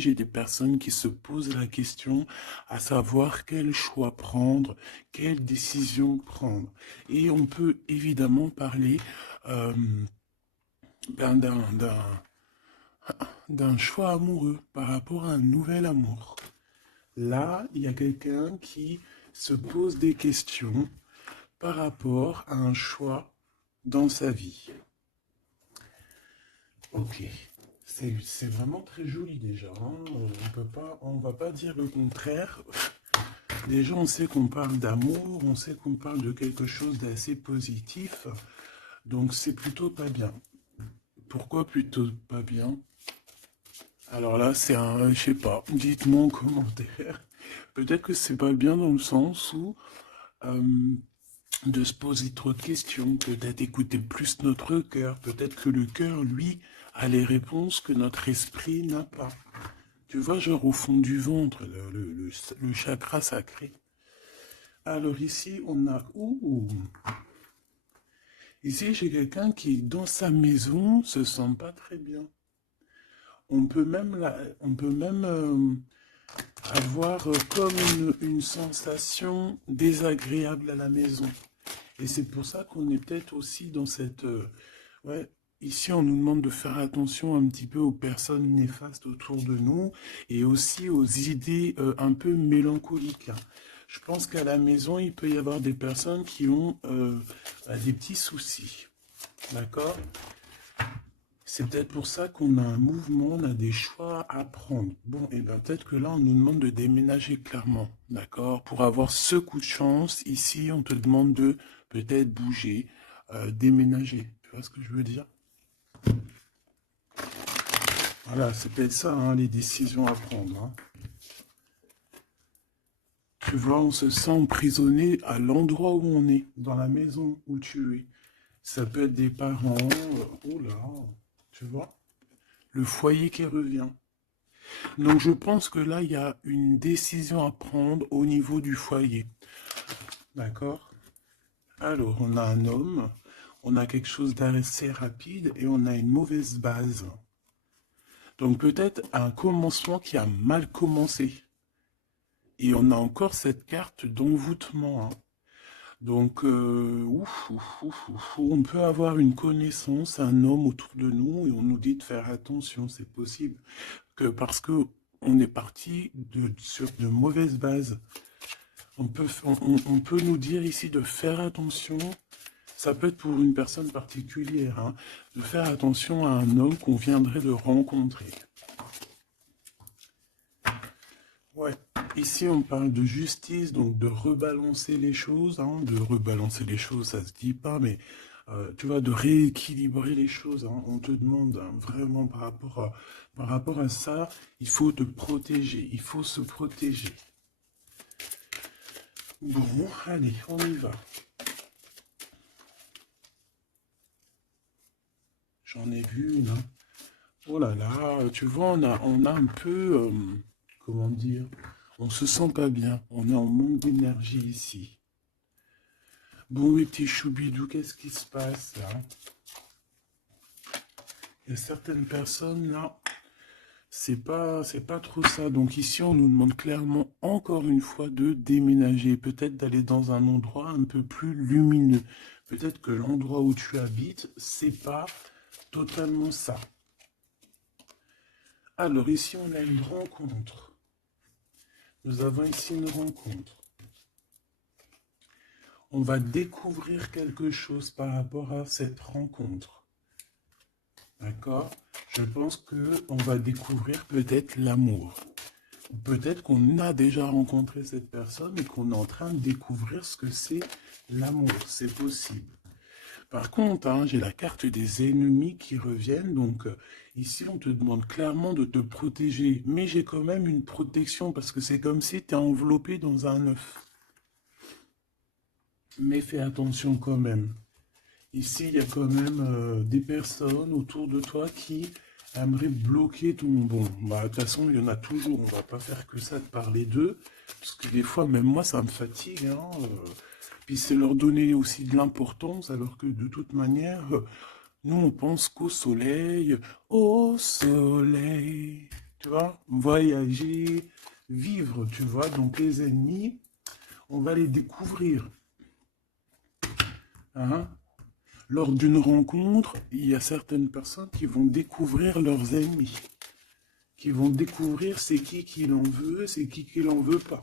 j'ai des personnes qui se posent la question à savoir quel choix prendre, quelle décision prendre. Et on peut évidemment parler euh, ben, d'un choix amoureux par rapport à un nouvel amour. Là, il y a quelqu'un qui se pose des questions par rapport à un choix dans sa vie. Ok, c'est vraiment très joli déjà, hein. On va pas dire le contraire. Déjà, on sait qu'on parle d'amour, on sait qu'on parle de quelque chose d'assez positif, donc c'est plutôt pas bien. Pourquoi plutôt pas bien? Alors là, c'est un, je sais pas, dites-moi en commentaire. Peut-être que c'est pas bien dans le sens où euh, de se poser trop de questions, peut-être écouter plus notre cœur, peut-être que le cœur, lui, a les réponses que notre esprit n'a pas. Tu vois, genre au fond du ventre, le chakra sacré. Alors ici, on a... Ouh, ici, j'ai quelqu'un qui, dans sa maison, se sent pas très bien. On peut même avoir comme une sensation désagréable à la maison. Et c'est pour ça qu'on est peut-être aussi dans cette... ouais, ici, on nous demande de faire attention un petit peu aux personnes néfastes autour de nous et aussi aux idées un peu mélancoliques. Je pense qu'à la maison, il peut y avoir des personnes qui ont des petits soucis. D'accord? C'est peut-être pour ça qu'on a un mouvement, on a des choix à prendre. Bon, et bien peut-être que là, on nous demande de déménager clairement, d'accord? Pour avoir ce coup de chance, ici, on te demande de peut-être bouger, déménager. Tu vois ce que je veux dire? Voilà, c'est peut-être ça, hein, les décisions à prendre, hein. Tu vois, on se sent emprisonné à l'endroit où on est, dans la maison où tu es. Ça peut être des parents, oh là, tu vois, le foyer qui revient. Donc je pense que là, il y a une décision à prendre au niveau du foyer. D'accord? Alors, on a un homme, on a quelque chose d'assez rapide et on a une mauvaise base. Donc peut-être un commencement qui a mal commencé. Et on a encore cette carte d'envoûtement, hein. Donc, on peut avoir une connaissance, un homme autour de nous, et on nous dit de faire attention, c'est possible. Que parce que on est parti sur de mauvaises bases. On peut nous dire ici de faire attention, ça peut être pour une personne particulière, hein, de faire attention à un homme qu'on viendrait de rencontrer. Ouais, ici on parle de justice, donc de rebalancer les choses, hein, de rebalancer les choses, ça se dit pas, mais tu vois, de rééquilibrer les choses, hein. On te demande, hein, vraiment par rapport à ça, il faut te protéger, il faut se protéger. Bon, allez, on y va. J'en ai vu une, hein. Oh là là, tu vois, on a un peu, comment dire, on se sent pas bien, on est en manque d'énergie ici. Bon, mes petits choubidous, qu'est-ce qui se passe là? Il y a certaines personnes là, c'est pas trop ça. Donc ici, on nous demande clairement encore une fois de déménager, peut-être d'aller dans un endroit un peu plus lumineux. Peut-être que l'endroit où tu habites, c'est pas totalement ça. Alors ici, on a une rencontre. Nous avons ici une rencontre. On va découvrir quelque chose par rapport à cette rencontre. D'accord? Je pense qu'on va découvrir peut-être l'amour. Peut-être qu'on a déjà rencontré cette personne et qu'on est en train de découvrir ce que c'est l'amour. C'est possible. Par contre, hein, j'ai la carte des ennemis qui reviennent. Donc ici, on te demande clairement de te protéger. Mais j'ai quand même une protection parce que c'est comme si tu es enveloppé dans un œuf. Mais fais attention quand même. Ici, il y a quand même des personnes autour de toi qui aimeraient bloquer ton... Bon, bah, de toute façon, il y en a toujours. On va pas faire que ça de parler d'eux. Parce que des fois, même moi, ça me fatigue, hein. Puis c'est leur donner aussi de l'importance, alors que de toute manière, nous, on pense qu'au soleil, au soleil. tu vois, voyager, vivre, tu vois. Donc les ennemis, on va les découvrir. Hein. Lors d'une rencontre, il y a certaines personnes qui vont découvrir leurs ennemis, qui vont découvrir c'est qui l'en veut, c'est qui l'en veut pas.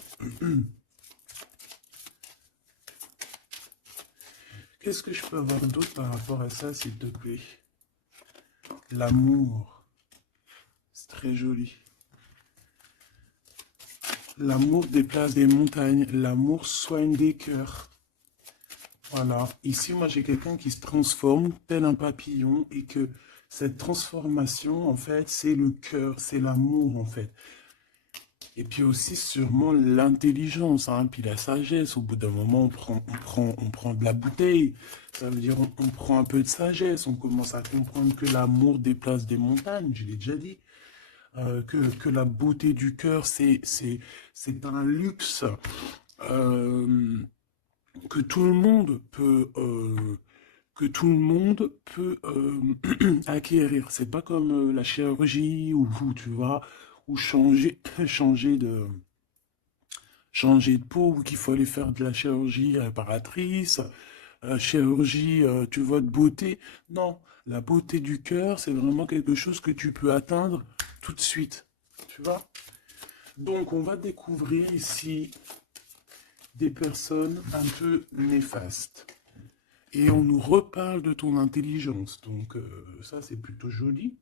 Qu'est-ce que je peux avoir d'autre par rapport à ça, s'il te plaît? L'amour, c'est très joli. L'amour déplace des montagnes, l'amour soigne des cœurs. Voilà, ici moi j'ai quelqu'un qui se transforme tel un papillon et que cette transformation en fait c'est le cœur, c'est l'amour en fait. Et puis aussi sûrement l'intelligence, hein, puis la sagesse. Au bout d'un moment on prend de la bouteille, ça veut dire on prend un peu de sagesse, on commence à comprendre que l'amour déplace des montagnes, je l'ai déjà dit. Que la beauté du cœur c'est un luxe. Euh, que tout le monde peut acquérir. C'est pas comme la chirurgie ou tu vois ou changer de changer de peau ou qu'il faut aller faire de la chirurgie réparatrice, chirurgie tu vois de beauté. Non, la beauté du cœur, c'est vraiment quelque chose que tu peux atteindre tout de suite. Tu vois? Donc on va découvrir ici des personnes un peu néfastes. Et on nous reparle de ton intelligence. Donc ça, c'est plutôt joli.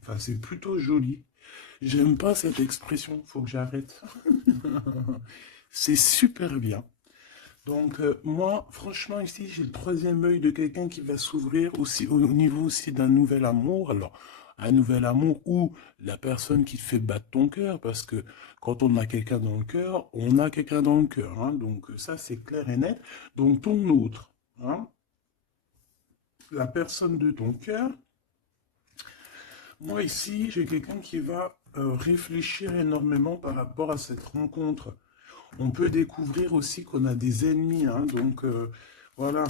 Enfin, c'est plutôt joli. J'aime pas cette expression, faut que j'arrête. C'est super bien. Donc moi, franchement, ici, j'ai le troisième œil de quelqu'un qui va s'ouvrir aussi au niveau aussi d'un nouvel amour. Alors, un nouvel amour ou la personne qui te fait battre ton cœur, parce que quand on a quelqu'un dans le cœur, on a quelqu'un dans le cœur. Hein. Donc ça, c'est clair et net. Donc ton autre, hein, la personne de ton cœur. Moi ici, j'ai quelqu'un qui va réfléchir énormément par rapport à cette rencontre. On peut découvrir aussi qu'on a des ennemis, hein, donc voilà,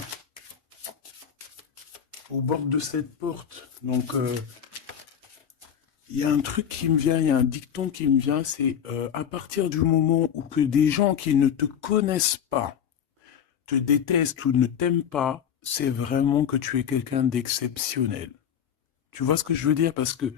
au bord de cette porte. Donc il y a un truc qui me vient, il y a un dicton qui me vient, c'est à partir du moment où que des gens qui ne te connaissent pas te détestent ou ne t'aiment pas, c'est vraiment que tu es quelqu'un d'exceptionnel. Tu vois ce que je veux dire? Parce que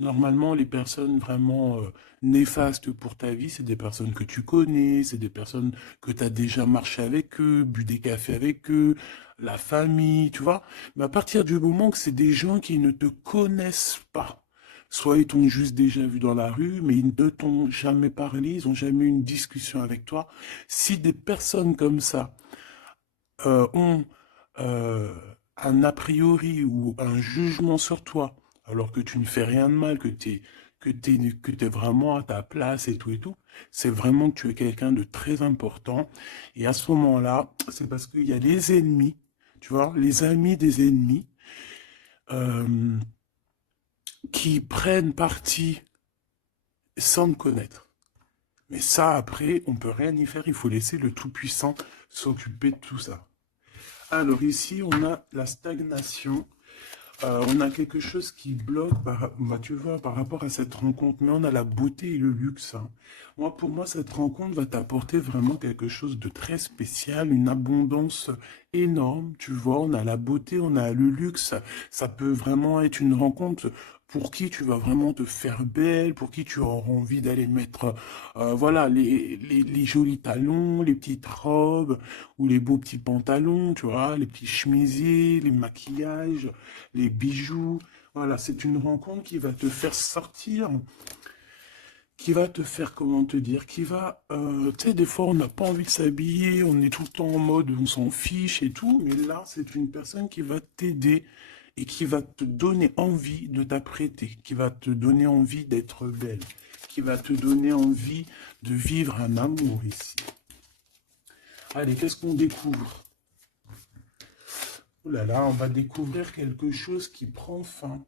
normalement, les personnes vraiment néfastes pour ta vie, c'est des personnes que tu connais, c'est des personnes que tu as déjà marché avec eux, bu des cafés avec eux, la famille, tu vois. Mais à partir du moment que c'est des gens qui ne te connaissent pas, soit ils t'ont juste déjà vu dans la rue, mais ils ne t'ont jamais parlé, ils n'ont jamais eu une discussion avec toi. Si des personnes comme ça ont euh, un a priori ou un jugement sur toi, alors que tu ne fais rien de mal, que t'es vraiment à ta place et tout, c'est vraiment que tu es quelqu'un de très important. Et à ce moment-là, c'est parce qu'il y a les ennemis, tu vois, les amis des ennemis, euh, qui prennent parti sans me connaître. Mais ça, après, on peut rien y faire, il faut laisser le Tout-Puissant s'occuper de tout ça. Alors ici, on a la stagnation. On a quelque chose qui bloque, bah, tu vois, par rapport à cette rencontre. Mais on a la beauté et le luxe. Hein. Moi, pour moi, cette rencontre va t'apporter vraiment quelque chose de très spécial, une abondance énorme. Tu vois, on a la beauté, on a le luxe. Ça peut vraiment être une rencontre pour qui tu vas vraiment te faire belle, pour qui tu auras envie d'aller mettre, voilà, les jolis talons, les petites robes ou les beaux petits pantalons, tu vois, les petits chemisiers, les maquillages, les bijoux. Voilà, c'est une rencontre qui va te faire sortir, qui va te faire, comment te dire, qui va, tu sais, des fois on n'a pas envie de s'habiller, on est tout le temps en mode, on s'en fiche et tout, mais là, c'est une personne qui va t'aider et qui va te donner envie de t'apprêter, qui va te donner envie d'être belle, qui va te donner envie de vivre un amour ici. Allez, qu'est-ce qu'on découvre? Oh là là, on va découvrir quelque chose qui prend fin.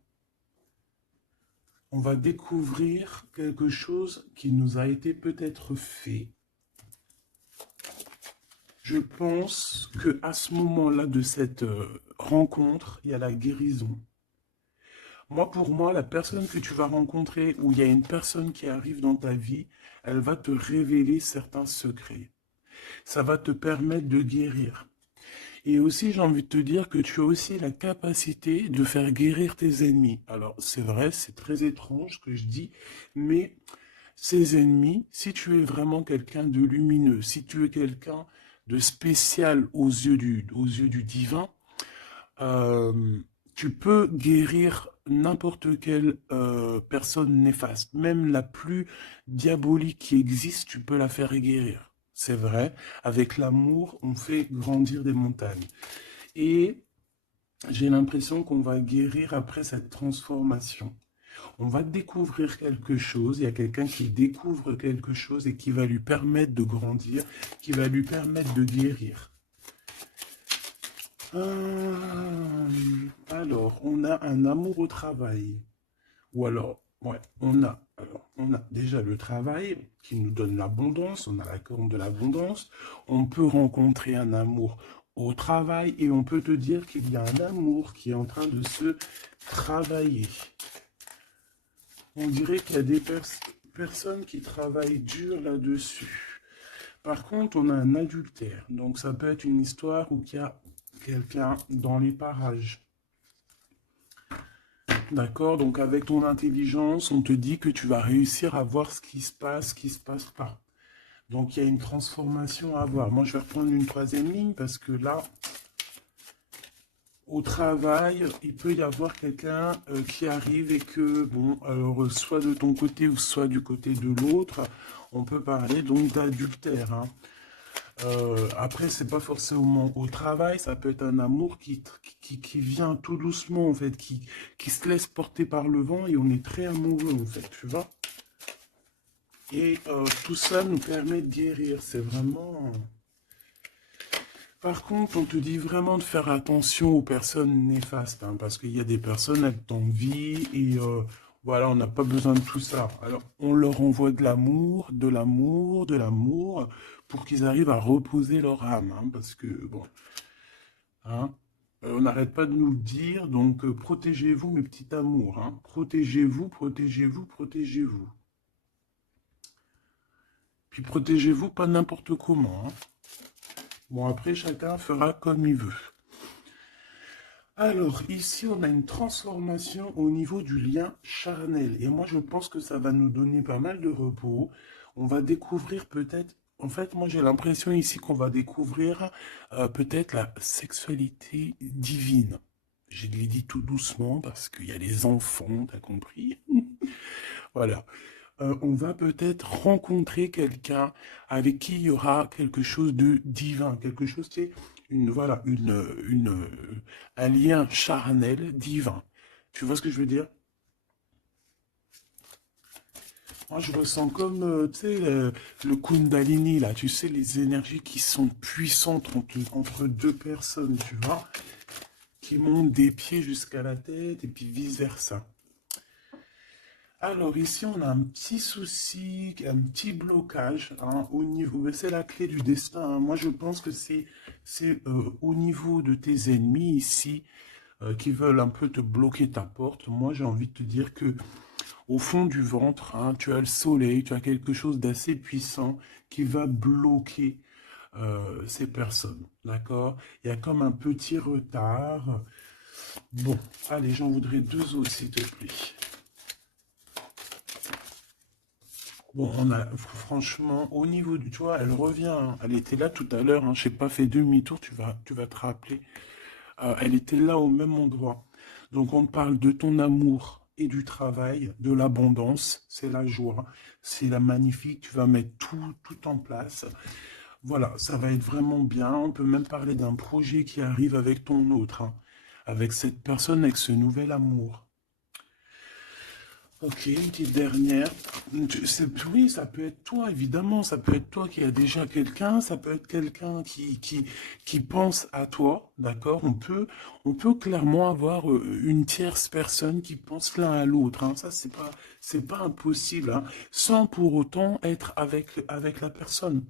On va découvrir quelque chose qui nous a été peut-être fait. Je pense que à ce moment-là de cette rencontre, il y a la guérison. Moi, pour moi, la personne que tu vas rencontrer, ou il y a une personne qui arrive dans ta vie, elle va te révéler certains secrets. Ça va te permettre de guérir. Et aussi, j'ai envie de te dire que tu as aussi la capacité de faire guérir tes ennemis. Alors, c'est vrai, c'est très étrange ce que je dis, mais ces ennemis, si tu es vraiment quelqu'un de lumineux, si tu es quelqu'un de spécial aux yeux du divin, euh, tu peux guérir n'importe quelle personne néfaste. Même la plus diabolique qui existe, tu peux la faire guérir. C'est vrai, avec l'amour, on fait grandir des montagnes. Et j'ai l'impression qu'on va guérir après cette transformation. On va découvrir quelque chose, il y a quelqu'un qui découvre quelque chose et qui va lui permettre de grandir, qui va lui permettre de guérir. Alors, on a un amour au travail. Ou alors, ouais, on a déjà le travail qui nous donne l'abondance, on a la corne de l'abondance. On peut rencontrer un amour au travail et on peut te dire qu'il y a un amour qui est en train de se travailler. On dirait qu'il y a des personnes qui travaillent dur là-dessus. Par contre, on a un adultère. Donc, ça peut être une histoire où il y a quelqu'un dans les parages. D'accord? Donc, avec ton intelligence, on te dit que tu vas réussir à voir ce qui se passe pas. Donc, il y a une transformation à avoir. Moi, je vais reprendre une troisième ligne parce que là, au travail, il peut y avoir quelqu'un qui arrive et que, bon, alors, soit de ton côté ou soit du côté de l'autre, on peut parler donc d'adultère, hein. Après, c'est pas forcément au travail, ça peut être un amour qui vient tout doucement, en fait, qui se laisse porter par le vent et on est très amoureux, en fait, tu vois. Et tout ça nous permet de guérir, c'est vraiment... Par contre, on te dit vraiment de faire attention aux personnes néfastes, hein, parce qu'il y a des personnes, elles t'envient et voilà, on n'a pas besoin de tout ça. Alors, on leur envoie de l'amour, de l'amour, de l'amour, pour qu'ils arrivent à reposer leur âme, hein, parce que, bon, hein, on n'arrête pas de nous le dire, donc protégez-vous, mes petits amours, hein, protégez-vous, protégez-vous, protégez-vous. Puis protégez-vous pas n'importe comment, hein. Bon, après, chacun fera comme il veut. Alors, ici, on a une transformation au niveau du lien charnel. Et moi, je pense que ça va nous donner pas mal de repos. On va découvrir peut-être... En fait, moi, j'ai l'impression ici qu'on va découvrir peut-être la sexualité divine. Je l'ai dit tout doucement parce qu'il y a les enfants, t'as compris? Voilà. On va peut-être rencontrer quelqu'un avec qui il y aura quelque chose de divin, quelque chose, c'est voilà, un lien charnel divin. Tu vois ce que je veux dire? Moi, je ressens comme, tu sais, le Kundalini, là, tu sais, les énergies qui sont puissantes entre deux personnes, tu vois, qui montent des pieds jusqu'à la tête et puis vice-versa. Alors ici, on a un petit souci, un petit blocage, hein, au niveau, c'est la clé du destin, hein. Moi, je pense que c'est au niveau de tes ennemis ici qui veulent un peu te bloquer ta porte. Moi, j'ai envie de te dire que au fond du ventre, hein, tu as le soleil, tu as quelque chose d'assez puissant qui va bloquer ces personnes. D'accord? Il y a comme un petit retard. Bon, allez, j'en voudrais deux autres, s'il te plaît. Bon, on a franchement, au niveau du, tu vois, elle revient, hein. Elle était là tout à l'heure, hein, je n'ai pas fait demi-tour, tu vas te rappeler. Elle était là au même endroit. Donc on parle de ton amour et du travail, de l'abondance, c'est la joie, c'est la magnifique, tu vas mettre tout en place. Voilà, ça va être vraiment bien. On peut même parler d'un projet qui arrive avec ton autre, hein, avec cette personne, avec ce nouvel amour. Ok, une petite dernière. Oui, ça peut être toi, évidemment. Ça peut être toi qui as déjà quelqu'un. Ça peut être quelqu'un qui pense à toi. D'accord? On peut clairement avoir une tierce personne qui pense l'un à l'autre, hein. Ça, c'est pas impossible, hein, sans pour autant être avec la personne.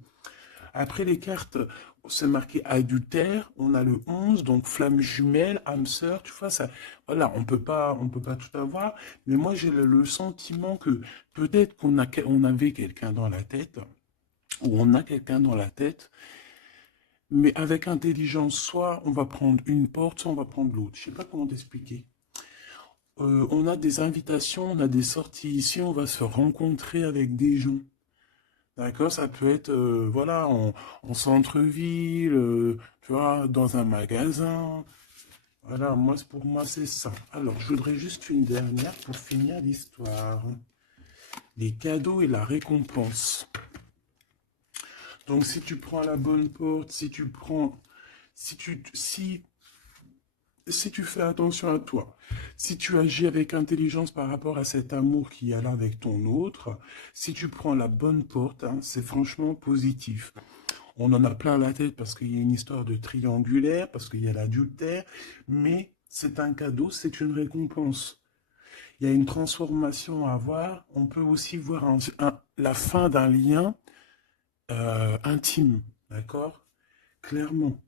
Après les cartes, c'est marqué adultère, on a le 11, donc flamme jumelle, âme sœur, tu vois, ça, voilà, on peut pas tout avoir, mais moi j'ai le sentiment que peut-être on avait quelqu'un dans la tête, ou on a quelqu'un dans la tête, mais avec intelligence, soit on va prendre une porte, soit on va prendre l'autre. Je sais pas comment t'expliquer. On a des invitations, on a des sorties ici, on va se rencontrer avec des gens. D'accord, ça peut être, voilà, en centre-ville, tu vois, dans un magasin. Voilà, pour moi, c'est ça. Alors, je voudrais juste une dernière pour finir l'histoire. Les cadeaux et la récompense. Donc, si tu prends la bonne porte, si tu fais attention à toi, si tu agis avec intelligence par rapport à cet amour qui est là avec ton autre, si tu prends la bonne porte, hein, c'est franchement positif. On en a plein la tête parce qu'il y a une histoire de triangulaire, parce qu'il y a l'adultère, mais c'est un cadeau, c'est une récompense. Il y a une transformation à voir. On peut aussi voir la fin d'un lien intime, d'accord? Clairement.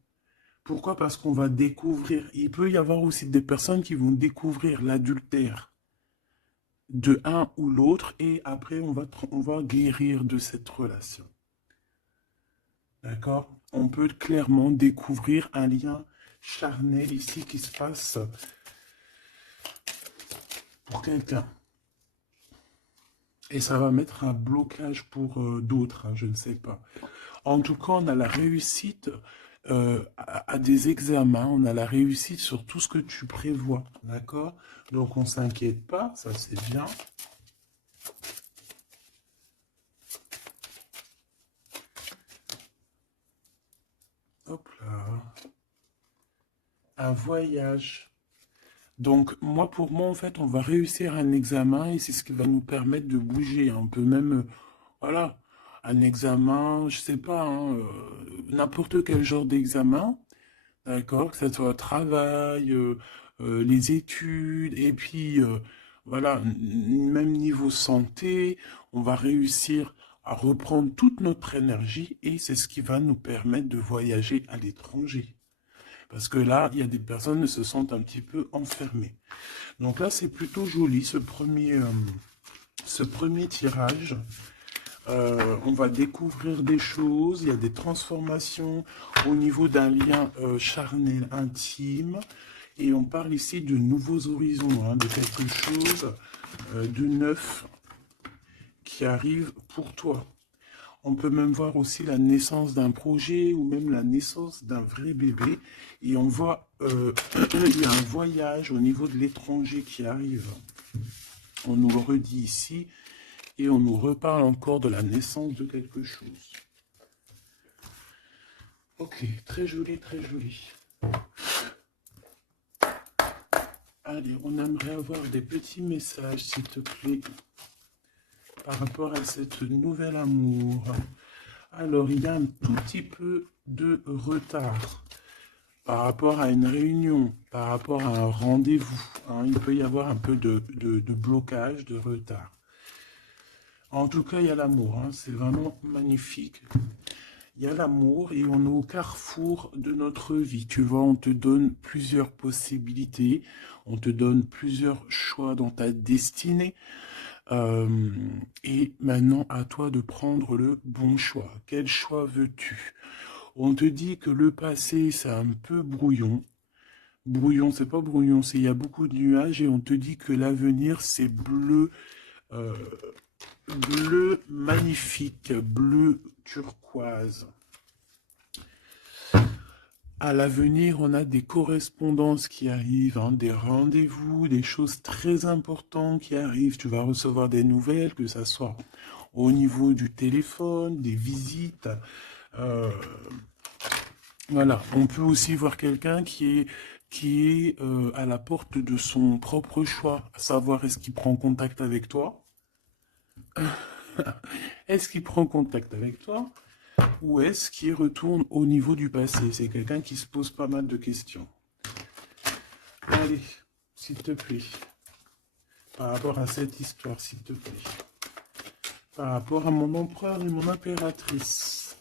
Pourquoi? Parce qu'on va découvrir. Il peut y avoir aussi des personnes qui vont découvrir l'adultère de un ou l'autre et après on va guérir de cette relation. D'accord? On peut clairement découvrir un lien charnel ici qui se passe pour quelqu'un. Et ça va mettre un blocage pour d'autres, hein, je ne sais pas. En tout cas, on a la réussite à des examens, on a la réussite sur tout ce que tu prévois, d'accord? Donc on ne s'inquiète pas, ça c'est bien. Hop là. Un voyage. Donc moi, pour moi, en fait, on va réussir un examen et c'est ce qui va nous permettre de bouger. On peut même, voilà, un examen, je sais pas, hein, n'importe quel genre d'examen. D'accord, que ce soit travail, les études, et puis voilà, même niveau santé, on va réussir à reprendre toute notre énergie et c'est ce qui va nous permettre de voyager à l'étranger. Parce que là, il y a des personnes qui se sentent un petit peu enfermées. Donc là, c'est plutôt joli ce premier tirage. On va découvrir des choses, il y a des transformations au niveau d'un lien charnel intime. Et on parle ici de nouveaux horizons, hein, de quelque chose de neuf qui arrive pour toi. On peut même voir aussi la naissance d'un projet ou même la naissance d'un vrai bébé. Et on voit, il y a un voyage au niveau de l'étranger qui arrive. On nous le redit ici. Et on nous reparle encore de la naissance de quelque chose. Ok, très joli, très joli. Allez, on aimerait avoir des petits messages, s'il te plaît, par rapport à cette nouvel amour. Alors, il y a un tout petit peu de retard par rapport à une réunion, par rapport à un rendez-vous. Hein, il peut y avoir un peu de blocage, de retard. En tout cas, il y a l'amour, hein, c'est vraiment magnifique. Il y a l'amour et on est au carrefour de notre vie. Tu vois, on te donne plusieurs possibilités, on te donne plusieurs choix dans ta destinée. Et maintenant, à toi de prendre le bon choix. Quel choix veux-tu? On te dit que le passé, c'est un peu brouillon. Brouillon, c'est pas brouillon, c'est il y a beaucoup de nuages et on te dit que l'avenir, c'est bleu, euh, bleu magnifique, bleu turquoise. À l'avenir, on a des correspondances qui arrivent, hein, des rendez-vous, des choses très importantes qui arrivent. Tu vas recevoir des nouvelles, que ce soit au niveau du téléphone, des visites. euh, voilà, on peut aussi voir quelqu'un qui est à la porte de son propre choix, à savoir est-ce qu'il prend contact avec toi? Est-ce qu'il prend contact avec toi? Ou est-ce qu'il retourne au niveau du passé? C'est quelqu'un qui se pose pas mal de questions. Allez, s'il te plaît, par rapport à cette histoire, s'il te plaît, par rapport à mon empereur et mon impératrice.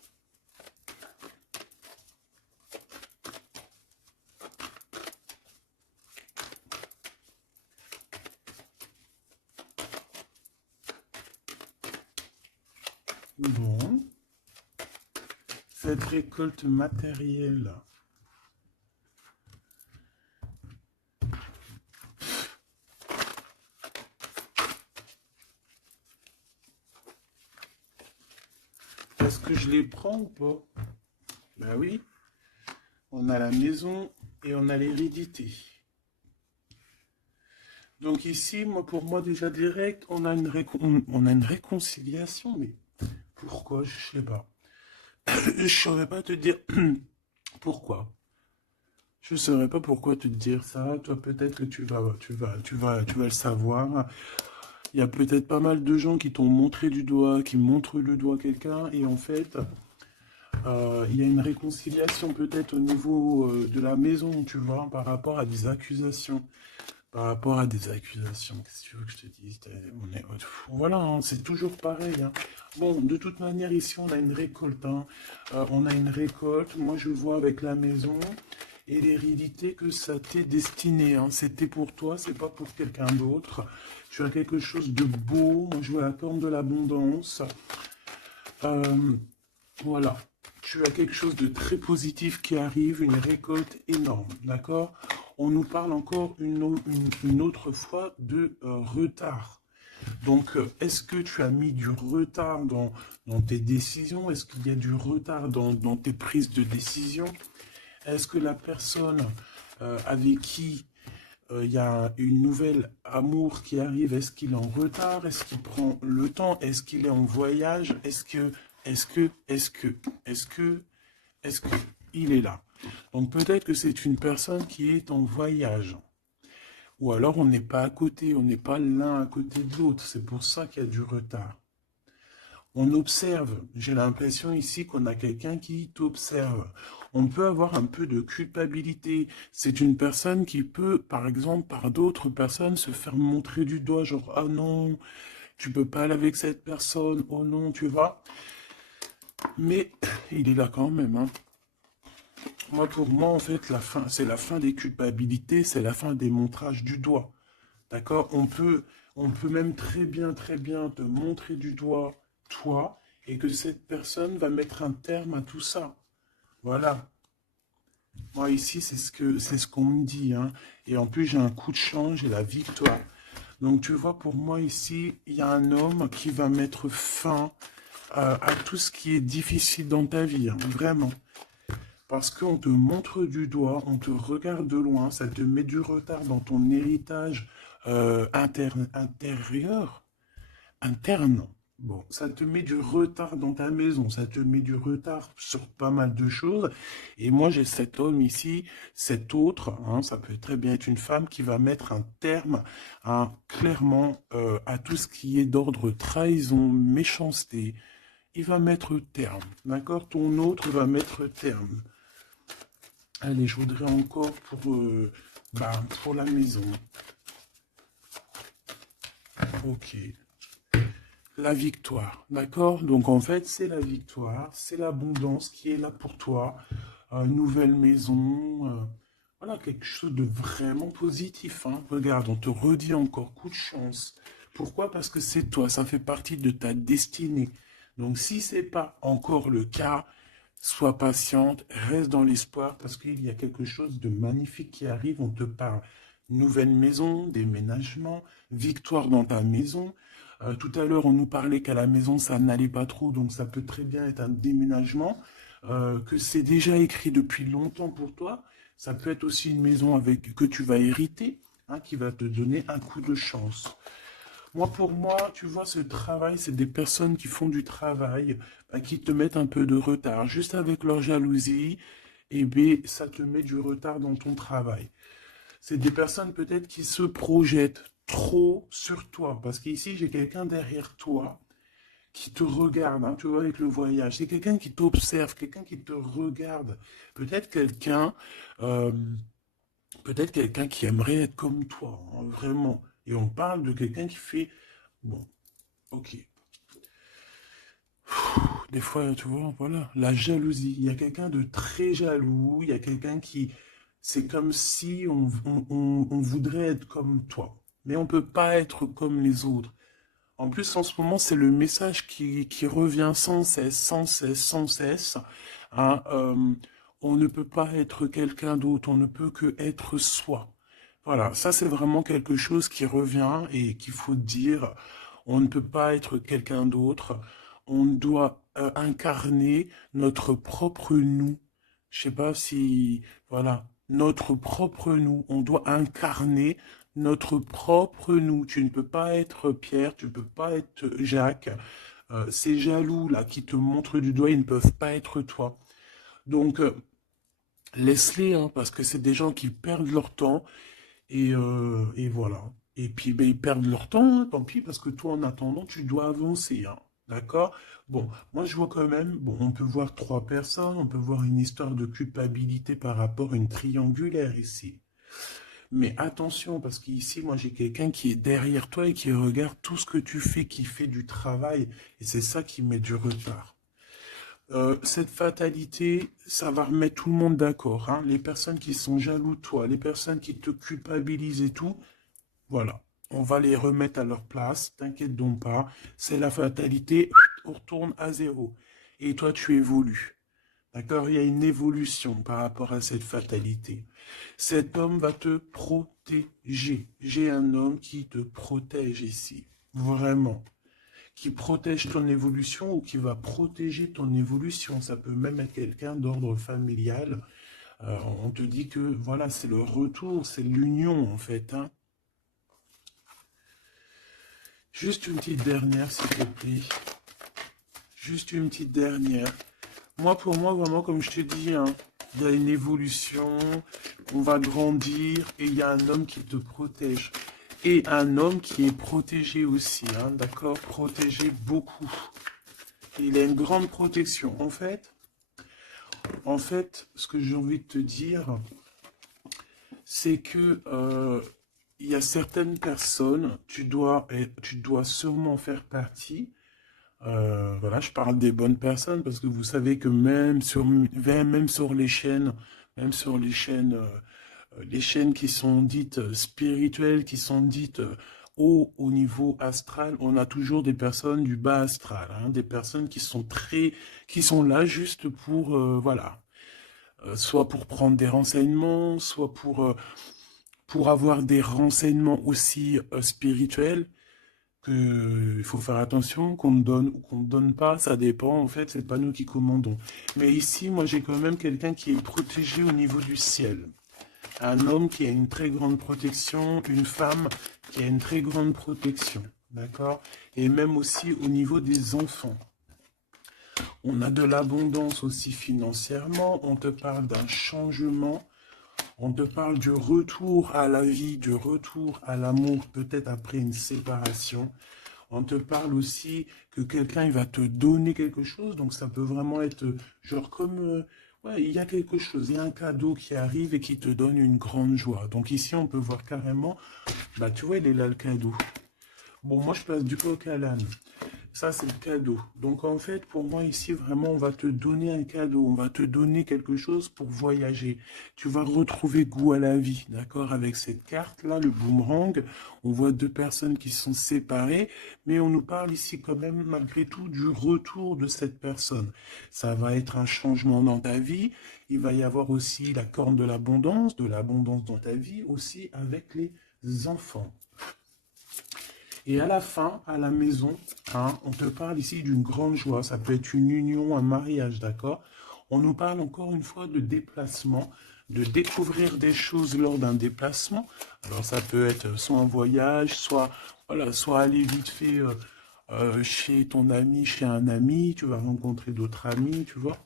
Bon, cette récolte matérielle. Est-ce que je les prends ou pas? Ben oui, on a la maison et on a l'hérédité. Donc ici, moi, pour moi, déjà direct, on a une réconciliation, mais pourquoi? Je sais pas. Je saurais pas te dire pourquoi. Je saurais pas pourquoi te dire ça. Toi, peut-être que tu vas le savoir. Il y a peut-être pas mal de gens qui t'ont montré du doigt, qui montrent le doigt à quelqu'un, et en fait, il y a une réconciliation peut-être au niveau de la maison, tu vois, par rapport à des accusations. Par rapport à des accusations, qu'est-ce que tu veux que je te dise? Voilà, hein, c'est toujours pareil, hein. Bon, de toute manière, ici, on a une récolte, hein. On a une récolte. Moi, je vois avec la maison et l'hérédité que ça t'est destiné, hein. C'était pour toi, c'est pas pour quelqu'un d'autre. Tu as quelque chose de beau. Moi, je vois la corne de l'abondance. Euh, voilà. Tu as quelque chose de très positif qui arrive, une récolte énorme, d'accord? On nous parle encore une autre fois de retard. Donc, est-ce que tu as mis du retard dans tes décisions? Est-ce qu'il y a du retard dans tes prises de décision? Est-ce que la personne avec qui il y a une nouvelle amour qui arrive, est-ce qu'il est en retard? Est-ce qu'il prend le temps? Est-ce qu'il est en voyage? Est-ce que il est là? Donc peut-être que c'est une personne qui est en voyage. Ou alors on n'est pas à côté, on n'est pas l'un à côté de l'autre. C'est pour ça qu'il y a du retard. On observe. J'ai l'impression ici qu'on a quelqu'un qui t'observe. On peut avoir un peu de culpabilité. C'est une personne qui peut, par exemple, par d'autres personnes, se faire montrer du doigt, genre, ah non, tu peux pas aller avec cette personne, oh non, tu vois. Mais il est là quand même, hein. Moi, pour moi, en fait, la fin, c'est la fin des culpabilités, c'est la fin des montrages du doigt. D'accord? On peut même très bien te montrer du doigt, toi, et que cette personne va mettre un terme à tout ça. Voilà. Moi, ici, c'est ce qu'on me dit, hein. Et en plus, j'ai un coup de chance, j'ai la victoire. Donc, tu vois, pour moi, ici, il y a un homme qui va mettre fin à tout ce qui est difficile dans ta vie, hein, vraiment. Parce qu'on te montre du doigt, on te regarde de loin, ça te met du retard dans ton héritage intérieur, interne. Bon, ça te met du retard dans ta maison, ça te met du retard sur pas mal de choses. Et moi, j'ai cet homme ici, cet autre, hein, ça peut très bien être une femme qui va mettre un terme, hein, clairement, à tout ce qui est d'ordre trahison, méchanceté. Il va mettre terme, d'accord? Ton autre va mettre terme. Allez, je voudrais encore pour la maison. Ok. La victoire, d'accord? Donc en fait, c'est la victoire, c'est l'abondance qui est là pour toi. Nouvelle maison, voilà, quelque chose de vraiment positif, hein. Regarde, on te redit encore coup de chance. Pourquoi? Parce que c'est toi, ça fait partie de ta destinée. Donc si c'est pas encore le cas, sois patiente, reste dans l'espoir parce qu'il y a quelque chose de magnifique qui arrive. On te parle nouvelle maison, déménagement, victoire dans ta maison. Tout à l'heure, on nous parlait qu'à la maison, ça n'allait pas trop, donc ça peut très bien être un déménagement, que c'est déjà écrit depuis longtemps pour toi. Ça peut être aussi une maison avec que tu vas hériter, hein, qui va te donner un coup de chance. Moi, pour moi, tu vois, ce travail, c'est des personnes qui font du travail, bah, qui te mettent un peu de retard. Juste avec leur jalousie, et bien, ça te met du retard dans ton travail. C'est des personnes peut-être qui se projettent trop sur toi. Parce qu'ici, j'ai quelqu'un derrière toi qui te regarde, hein, tu vois, avec le voyage. C'est quelqu'un qui t'observe, quelqu'un qui te regarde. Peut-être quelqu'un euh, peut-être quelqu'un qui aimerait être comme toi, hein, vraiment. Et on parle de quelqu'un qui fait... Bon, ok. Des fois, tu vois, voilà, la jalousie. Il y a quelqu'un de très jaloux, il y a quelqu'un qui... C'est comme si on voudrait être comme toi. Mais on ne peut pas être comme les autres. En plus, en ce moment, c'est le message qui revient sans cesse, sans cesse, sans cesse. Hein, on ne peut pas être quelqu'un d'autre, on ne peut que être soi. Voilà, ça c'est vraiment quelque chose qui revient et qu'il faut dire. On ne peut pas être quelqu'un d'autre. On doit incarner notre propre nous. Je sais pas si, voilà, notre propre nous. On doit incarner notre propre nous. Tu ne peux pas être Pierre, tu ne peux pas être Jacques. Ces jaloux là qui te montrent du doigt, ils ne peuvent pas être toi. Donc laisse-les, hein, parce que c'est des gens qui perdent leur temps et voilà. Et puis ben, ils perdent leur temps, hein, tant pis, parce que toi en attendant, tu dois avancer, hein. D'accord? Bon, moi je vois quand même, bon, on peut voir trois personnes, on peut voir une histoire de culpabilité par rapport à une triangulaire ici. Mais attention, parce qu'ici, moi, j'ai quelqu'un qui est derrière toi et qui regarde tout ce que tu fais, qui fait du travail. Et c'est ça qui met du retard. Cette fatalité, ça va remettre tout le monde d'accord. Hein. Les personnes qui sont jaloux de toi, les personnes qui te culpabilisent et tout, voilà. On va les remettre à leur place. T'inquiète donc pas. C'est la fatalité. On retourne à zéro. Et toi, tu évolues. D'accord? Il y a une évolution par rapport à cette fatalité. Cet homme va te protéger. J'ai un homme qui te protège ici. Vraiment. Qui protège ton évolution ou qui va protéger ton évolution. Ça peut même être quelqu'un d'ordre familial. On te dit que voilà, c'est le retour, c'est l'union en fait. Hein. Juste une petite dernière, s'il te plaît. Juste une petite dernière. Moi, pour moi, vraiment, comme je te dis, hein, il y a une évolution, on va grandir et il y a un homme qui te protège. Et un homme qui est protégé aussi, hein, d'accord? Protégé beaucoup. Il a une grande protection. En fait, ce que j'ai envie de te dire, c'est que il y a certaines personnes, tu dois sûrement faire partie. Voilà, je parle des bonnes personnes parce que vous savez que même sur les chaînes qui sont dites spirituelles, qui sont dites haut au niveau astral, on a toujours des personnes du bas astral, hein, des personnes qui sont là juste pour, voilà, soit pour prendre des renseignements, soit pour avoir des renseignements aussi spirituels que il faut faire attention, qu'on me donne ou qu'on ne donne pas, ça dépend, en fait, c'est pas nous qui commandons. Mais ici, moi, j'ai quand même quelqu'un qui est protégé au niveau du ciel. Un homme qui a une très grande protection, une femme qui a une très grande protection, d'accord? Et même aussi au niveau des enfants. On a de l'abondance aussi financièrement, on te parle d'un changement, on te parle du retour à la vie, du retour à l'amour, peut-être après une séparation. On te parle aussi que quelqu'un il va te donner quelque chose, donc ça peut vraiment être genre comme ouais, il y a quelque chose, il y a un cadeau qui arrive et qui te donne une grande joie. Donc ici on peut voir carrément, bah tu vois il est là le cadeau. Bon moi je passe du coq à l'âne. Ça, c'est le cadeau. Donc, en fait, pour moi, ici, vraiment, on va te donner un cadeau. On va te donner quelque chose pour voyager. Tu vas retrouver goût à la vie, d'accord? Avec cette carte-là, le boomerang, on voit deux personnes qui sont séparées, mais on nous parle ici quand même, malgré tout, du retour de cette personne. Ça va être un changement dans ta vie. Il va y avoir aussi la corne de l'abondance dans ta vie, aussi avec les enfants. Et à la fin, à la maison, hein, on te parle ici d'une grande joie. Ça peut être une union, un mariage, d'accord? On nous parle encore une fois de déplacement, de découvrir des choses lors d'un déplacement. Alors ça peut être soit un voyage, soit, voilà, soit aller vite fait chez ton ami, chez un ami. Tu vas rencontrer d'autres amis, tu vois.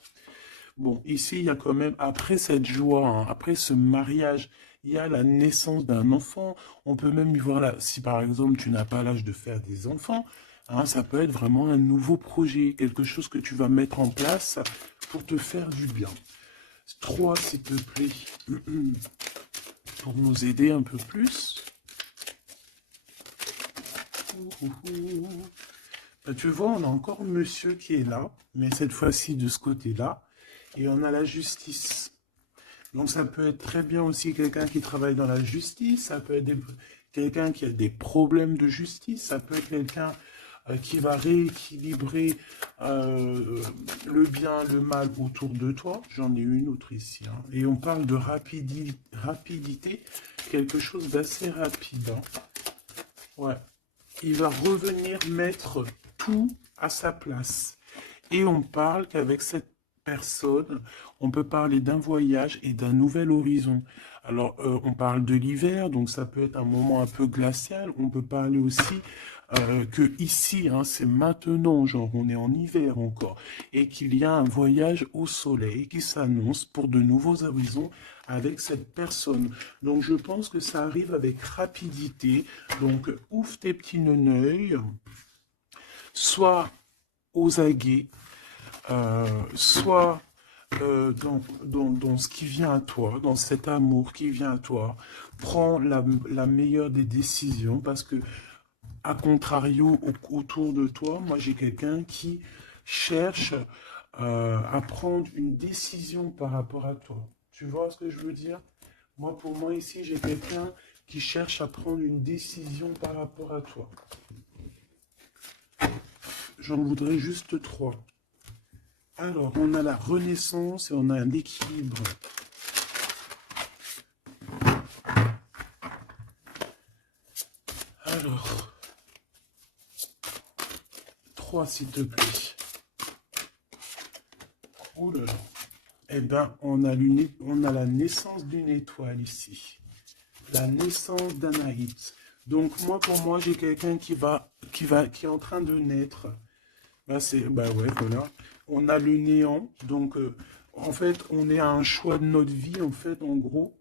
Bon, ici, il y a quand même, après cette joie, hein, après ce mariage, il y a la naissance d'un enfant. On peut même y voir là, si par exemple tu n'as pas l'âge de faire des enfants, hein, ça peut être vraiment un nouveau projet, quelque chose que tu vas mettre en place pour te faire du bien. 3, s'il te plaît, pour nous aider un peu plus. Ben, tu vois, on a encore monsieur qui est là, mais cette fois-ci de ce côté-là. Et on a la justice. Donc ça peut être très bien aussi quelqu'un qui travaille dans la justice, ça peut être quelqu'un qui a des problèmes de justice, ça peut être quelqu'un qui va rééquilibrer le bien, le mal autour de toi. J'en ai une autre ici, hein. Et on parle de rapidité, quelque chose d'assez rapide, hein. Ouais. Il va revenir mettre tout à sa place. Et on parle qu'avec cette personne, on peut parler d'un voyage et d'un nouvel horizon. Alors, on parle de l'hiver, donc ça peut être un moment un peu glacial. On peut parler aussi que ici, hein, c'est maintenant, genre on est en hiver encore, et qu'il y a un voyage au soleil qui s'annonce pour de nouveaux horizons avec cette personne. Donc, je pense que ça arrive avec rapidité. Donc, ouvre tes petits neneuils, soit aux aguets, soit dans ce qui vient à toi, dans cet amour qui vient à toi. Prends la meilleure des décisions parce que, à contrario, autour de toi, moi j'ai quelqu'un qui cherche à prendre une décision par rapport à toi. Tu vois ce que je veux dire? Moi, pour moi, ici, j'ai quelqu'un qui cherche à prendre une décision par rapport à toi. J'en voudrais juste trois. Alors, on a la renaissance et on a un équilibre. Alors, 3 s'il te plaît. Oh là là. Eh bien, on a la naissance d'une étoile ici. La naissance d'Anaïs. Donc, pour moi, j'ai quelqu'un qui est en train de naître. Là, bah ouais, voilà. On a le néant. Donc, en fait, on est à un choix de notre vie, en fait, en gros.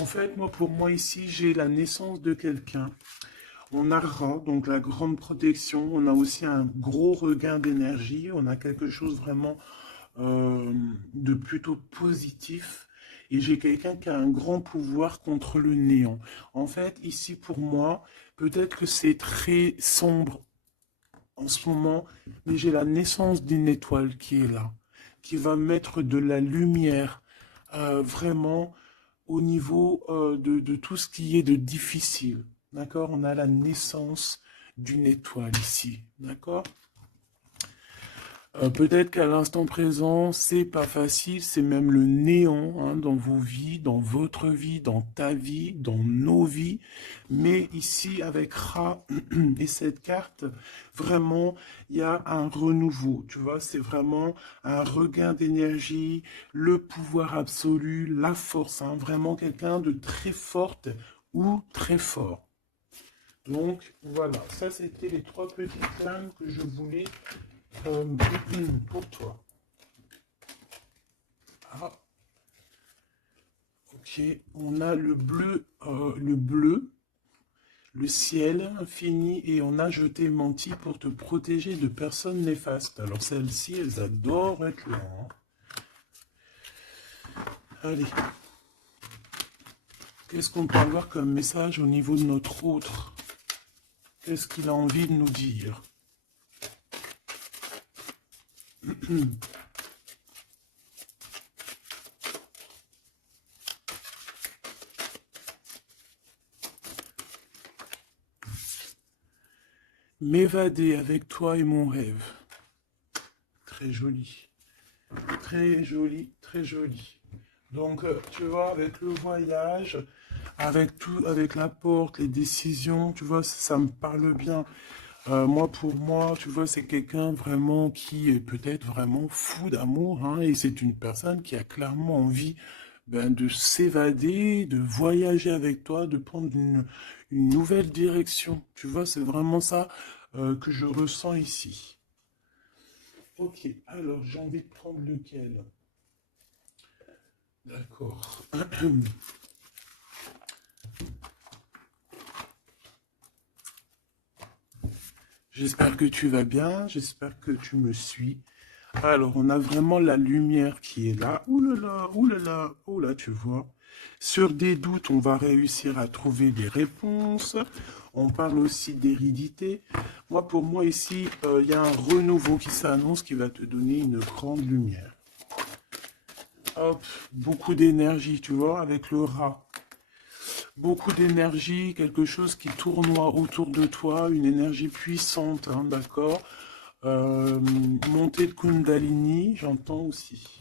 En fait, pour moi, ici, j'ai la naissance de quelqu'un. On a Ra, donc la grande protection. On a aussi un gros regain d'énergie. On a quelque chose vraiment de plutôt positif. Et j'ai quelqu'un qui a un grand pouvoir contre le néant. En fait, ici, pour moi, peut-être que c'est très sombre en ce moment, mais j'ai la naissance d'une étoile qui est là, qui va mettre de la lumière vraiment au niveau de tout ce qui est de difficile. D'accord? On a la naissance d'une étoile ici. D'accord? Peut-être qu'à l'instant présent, c'est pas facile, c'est même le néant, hein, dans vos vies, dans votre vie, dans ta vie, dans nos vies. Mais ici, avec Ra et cette carte, vraiment, il y a un renouveau. Tu vois, c'est vraiment un regain d'énergie, le pouvoir absolu, la force, hein, vraiment quelqu'un de très forte ou très fort. Donc, voilà, ça c'était les 3 petites flammes que je voulais pour toi. Ah, ok, on a le bleu, le ciel infini et on a jeté menti pour te protéger de personnes néfastes. Alors celles-ci, elles adorent être là, hein. Allez, qu'est-ce qu'on peut avoir comme message au niveau de notre autre? Qu'est-ce qu'il a envie de nous dire? M'évader avec toi est mon rêve. Très joli. Très joli, très joli. Donc, tu vois, avec le voyage, avec tout, avec la porte, les décisions, tu vois, ça me parle bien. Pour moi, tu vois, c'est quelqu'un vraiment qui est peut-être vraiment fou d'amour, hein, et c'est une personne qui a clairement envie de s'évader, de voyager avec toi, de prendre une nouvelle direction. Tu vois, c'est vraiment ça que je ressens ici. Ok, alors j'ai envie de prendre lequel? D'accord. J'espère que tu vas bien, j'espère que tu me suis. Alors, on a vraiment la lumière qui est là. Ouh là là, ouh là là, ouh là, tu vois. Sur des doutes, on va réussir à trouver des réponses. On parle aussi d'hérédité. Pour moi, ici, il y a un renouveau qui s'annonce qui va te donner une grande lumière. Hop, beaucoup d'énergie, tu vois, avec le rat. beaucoup d'énergie, quelque chose qui tournoie autour de toi, une énergie puissante, hein, d'accord? Montée de Kundalini, j'entends aussi.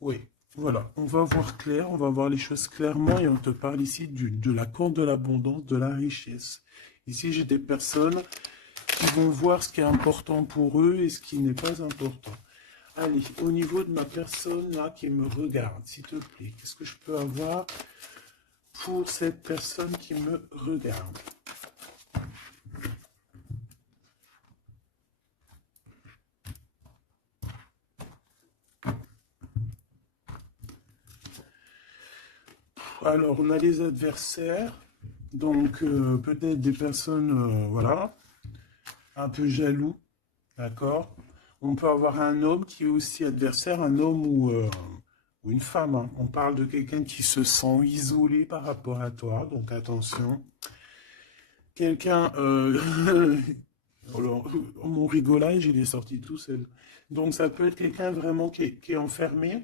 Oui, voilà, on va voir clair, on va voir les choses clairement et on te parle ici de la corde de l'abondance, de la richesse. Ici, j'ai des personnes qui vont voir ce qui est important pour eux et ce qui n'est pas important. Allez, au niveau de ma personne là qui me regarde, s'il te plaît, qu'est-ce que je peux avoir pour cette personne qui me regarde? Alors, on a les adversaires, donc peut-être des personnes, voilà, un peu jaloux, d'accord? On peut avoir un homme qui est aussi adversaire, un homme ou une femme, hein. On parle de quelqu'un qui se sent isolé par rapport à toi, donc attention. Quelqu'un, alors, mon rigolage, il est sorti tout seul. Donc ça peut être quelqu'un vraiment qui est enfermé.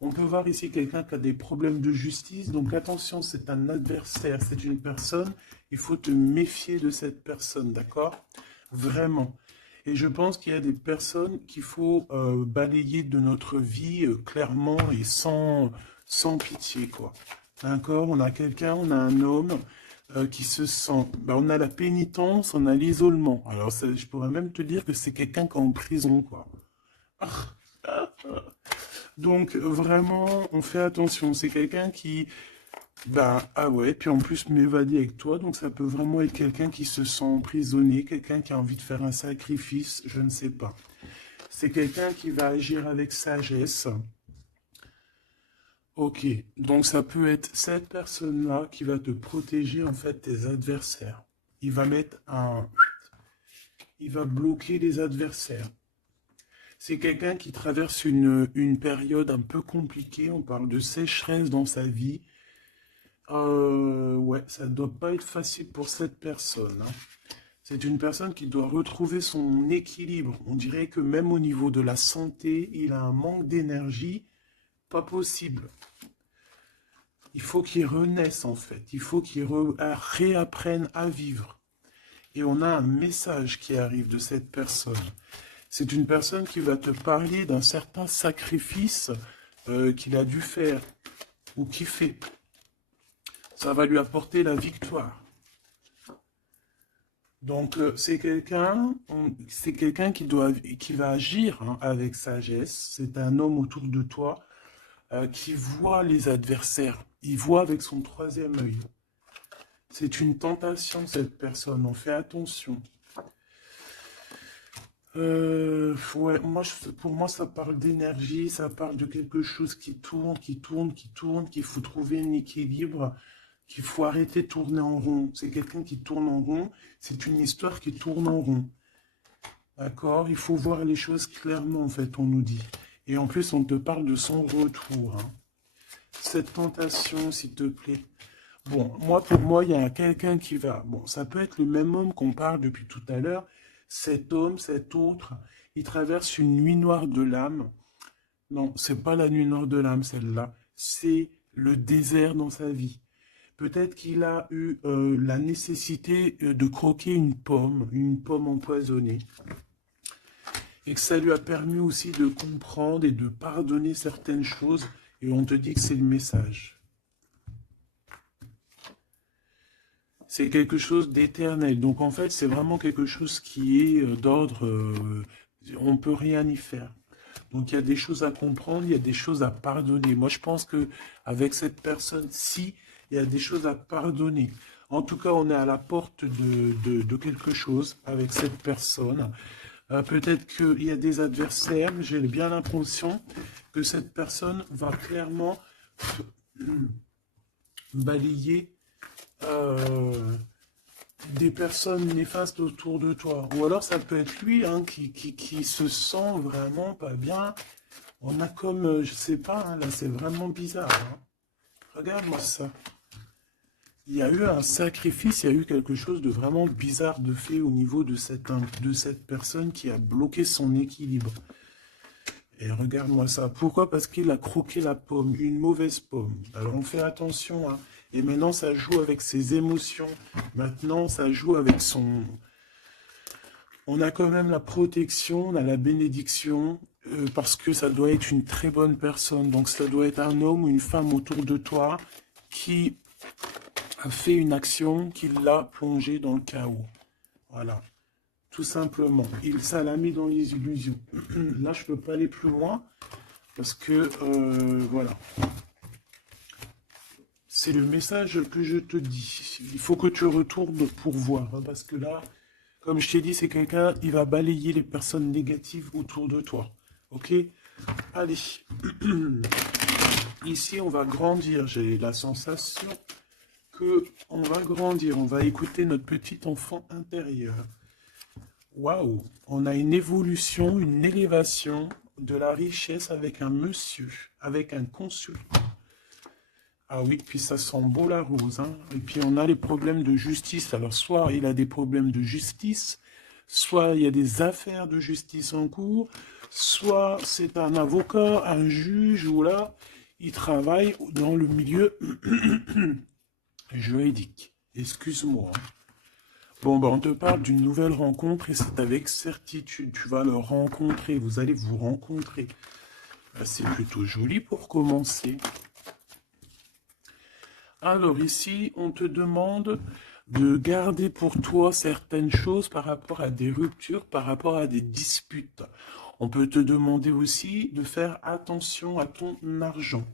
On peut voir ici quelqu'un qui a des problèmes de justice. Donc attention, c'est un adversaire, c'est une personne. Il faut te méfier de cette personne, d'accord? Vraiment. Et je pense qu'il y a des personnes qu'il faut balayer de notre vie clairement et sans pitié, quoi. D'accord? On a quelqu'un, on a un homme qui se sent... Ben, on a la pénitence, on a l'isolement. Alors je pourrais même te dire que c'est quelqu'un qui est en prison, quoi. Donc vraiment, on fait attention. C'est quelqu'un qui, bah ah ouais, puis en plus m'évader avec toi, donc ça peut vraiment être quelqu'un qui se sent emprisonné, quelqu'un qui a envie de faire un sacrifice, je ne sais pas. C'est quelqu'un qui va agir avec sagesse. Ok, donc ça peut être cette personne-là qui va te protéger en fait tes adversaires. Il va mettre un... Il va bloquer les adversaires. C'est quelqu'un qui traverse une période un peu compliquée. On parle de sécheresse dans sa vie. Ouais, ça ne doit pas être facile pour cette personne, hein. C'est une personne qui doit retrouver son équilibre. On dirait que même au niveau de la santé, il a un manque d'énergie pas possible. Il faut qu'il renaisse en fait. Il faut qu'il réapprenne à vivre. Et on a un message qui arrive de cette personne. C'est une personne qui va te parler d'un certain sacrifice qu'il a dû faire ou qu'il fait. Ça va lui apporter la victoire. Donc c'est quelqu'un qui va agir, hein, avec sagesse. C'est un homme autour de toi qui voit les adversaires. Il voit avec son troisième œil. C'est une tentation, cette personne. On fait attention. Ouais, pour moi, ça parle d'énergie, ça parle de quelque chose qui tourne, qu'il faut trouver un équilibre, qu'il faut arrêter de tourner en rond. C'est quelqu'un qui tourne en rond, c'est une histoire qui tourne en rond. D'accord? Il faut voir les choses clairement, en fait, on nous dit. Et en plus, on te parle de son retour, hein. Cette tentation, s'il te plaît. Bon, pour moi, il y a quelqu'un qui va... Bon, ça peut être le même homme qu'on parle depuis tout à l'heure. Cet homme, cet autre, il traverse une nuit noire de l'âme. Non, c'est pas la nuit noire de l'âme, celle-là. C'est le désert dans sa vie. Peut-être qu'il a eu la nécessité de croquer une pomme empoisonnée. Et que ça lui a permis aussi de comprendre et de pardonner certaines choses. Et on te dit que c'est le message. C'est quelque chose d'éternel. Donc en fait, c'est vraiment quelque chose qui est d'ordre... on ne peut rien y faire. Donc il y a des choses à comprendre, il y a des choses à pardonner. Moi, je pense que avec cette personne-ci, il y a des choses à pardonner. En tout cas, on est à la porte de quelque chose avec cette personne. Peut-être qu'il y a des adversaires, mais j'ai bien l'impression que cette personne va clairement balayer des personnes néfastes autour de toi. Ou alors ça peut être lui, hein, qui se sent vraiment pas bien. On a comme, je sais pas, hein, là c'est vraiment bizarre, hein. Regarde-moi ça. Il y a eu un sacrifice, il y a eu quelque chose de vraiment bizarre de fait au niveau de cette personne qui a bloqué son équilibre. Et regarde-moi ça. Pourquoi? Parce qu'il a croqué la pomme, une mauvaise pomme. Alors on fait attention, hein. Et maintenant, ça joue avec ses émotions. Maintenant, ça joue avec son... On a quand même la protection, on a la bénédiction, parce que ça doit être une très bonne personne. Donc, ça doit être un homme ou une femme autour de toi qui a fait une action qui l'a plongé dans le chaos. Voilà. Tout simplement. Ça l'a mis dans les illusions. Là, je peux pas aller plus loin parce que, voilà. C'est le message que je te dis. Il faut que tu retournes pour voir. Hein, parce que là, comme je t'ai dit, c'est quelqu'un, il va balayer les personnes négatives autour de toi. Ok? Allez. Ici, on va grandir. J'ai la sensation que on va grandir. On va écouter notre petit enfant intérieur. Waouh, on a une évolution, une élévation de la richesse avec un monsieur, avec un consultant. Ah oui, puis ça sent beau la rose, hein. Et puis on a les problèmes de justice. Alors soit il a des problèmes de justice, soit il y a des affaires de justice en cours, soit c'est un avocat, un juge, ou là, il travaille dans le milieu juridique. Excuse-moi. Bon, ben, on te parle d'une nouvelle rencontre et c'est avec certitude. Tu vas le rencontrer, vous allez vous rencontrer. Ben, c'est plutôt joli pour commencer. Alors ici, on te demande de garder pour toi certaines choses par rapport à des ruptures, par rapport à des disputes. On peut te demander aussi de faire attention à ton argent.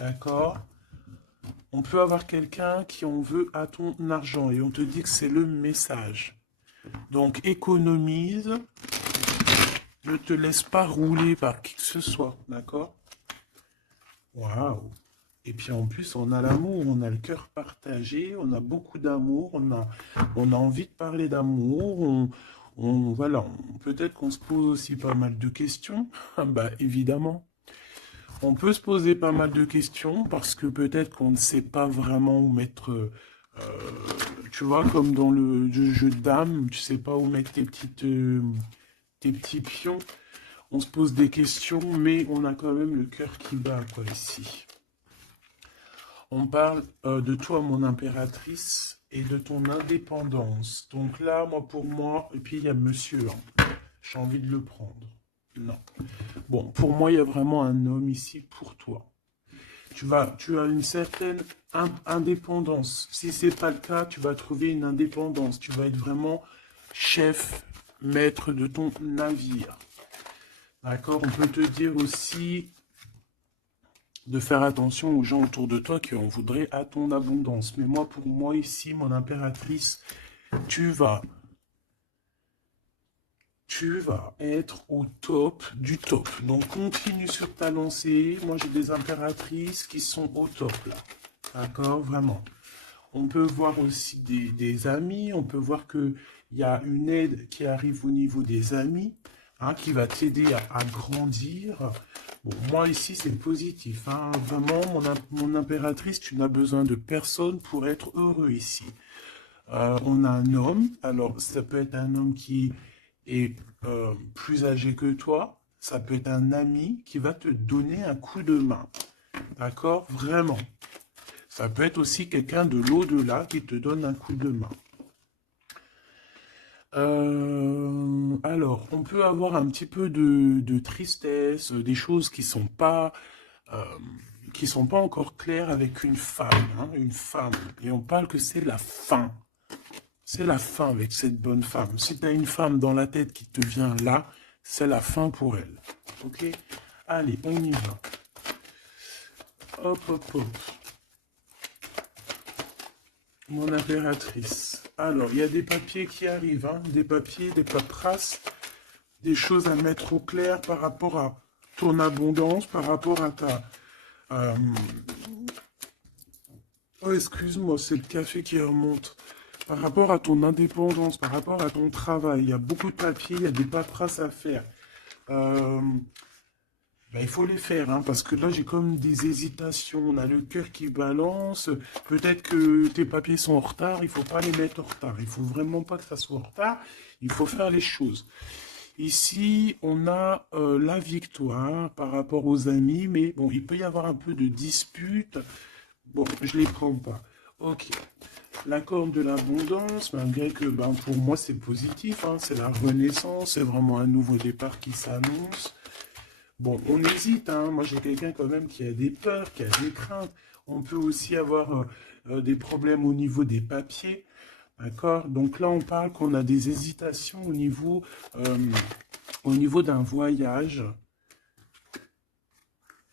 D'accord ? On peut avoir quelqu'un qui en veut à ton argent et on te dit que c'est le message. Donc économise, ne te laisse pas rouler par qui que ce soit, d'accord? Waouh! Et puis en plus, on a l'amour, on a le cœur partagé, on a beaucoup d'amour, on a envie de parler d'amour, voilà, peut-être qu'on se pose aussi pas mal de questions, bah évidemment. On peut se poser pas mal de questions parce que peut-être qu'on ne sait pas vraiment où mettre, tu vois, comme dans le jeu de dames, tu sais pas où mettre tes petits pions. On se pose des questions, mais on a quand même le cœur qui bat, quoi, ici. On parle de toi, mon impératrice, et de ton indépendance. Donc là, pour moi, et puis il y a monsieur, hein. J'ai envie de le prendre. Non. Bon, pour moi, il y a vraiment un homme ici pour toi. Tu as une certaine indépendance. Si ce n'est pas le cas, tu vas trouver une indépendance. Tu vas être vraiment chef, maître de ton navire. D'accord? On peut te dire aussi de faire attention aux gens autour de toi qui en voudraient à ton abondance. Mais moi, pour moi, ici, mon impératrice, tu vas être au top du top. Donc, continue sur ta lancée. Moi, j'ai des impératrices qui sont au top, là. D'accord? Vraiment. On peut voir aussi des amis. On peut voir qu'il y a une aide qui arrive au niveau des amis, hein, qui va t'aider à grandir. Bon, moi, ici, c'est positif. Hein. Vraiment, mon impératrice, tu n'as besoin de personne pour être heureux ici. On a un homme. Alors, ça peut être un homme qui est plus âgé que toi, ça peut être un ami qui va te donner un coup de main. D'accord? Vraiment. Ça peut être aussi quelqu'un de l'au-delà qui te donne un coup de main. Alors, on peut avoir un petit peu de tristesse, des choses qui sont pas encore claires avec une femme, hein, une femme. Et on parle que c'est la fin. C'est la fin avec cette bonne femme. Si tu as une femme dans la tête qui te vient là, c'est la fin pour elle. Ok? Allez, on y va. Hop, hop, hop. Mon impératrice. Alors, il y a des papiers qui arrivent, hein, des papiers, des paperasses, des choses à mettre au clair par rapport à ton abondance, par rapport à ta... Oh, excuse-moi, c'est le café qui remonte. Par rapport à ton indépendance, par rapport à ton travail, il y a beaucoup de papiers, il y a des paperasses à faire. Il faut les faire, hein, parce que là, j'ai comme des hésitations. On a le cœur qui balance. Peut-être que tes papiers sont en retard. Il ne faut pas les mettre en retard. Il ne faut vraiment pas que ça soit en retard. Il faut faire les choses. Ici, on a la victoire par rapport aux amis. Mais bon, il peut y avoir un peu de dispute. Bon, je les prends pas. Ok. La corde de l'abondance, malgré que ben, pour moi c'est positif, hein, c'est la renaissance, c'est vraiment un nouveau départ qui s'annonce. Bon, on hésite, hein. Moi j'ai quelqu'un quand même qui a des peurs, qui a des craintes. On peut aussi avoir des problèmes au niveau des papiers, d'accord? Donc là on parle qu'on a des hésitations euh, au niveau d'un voyage.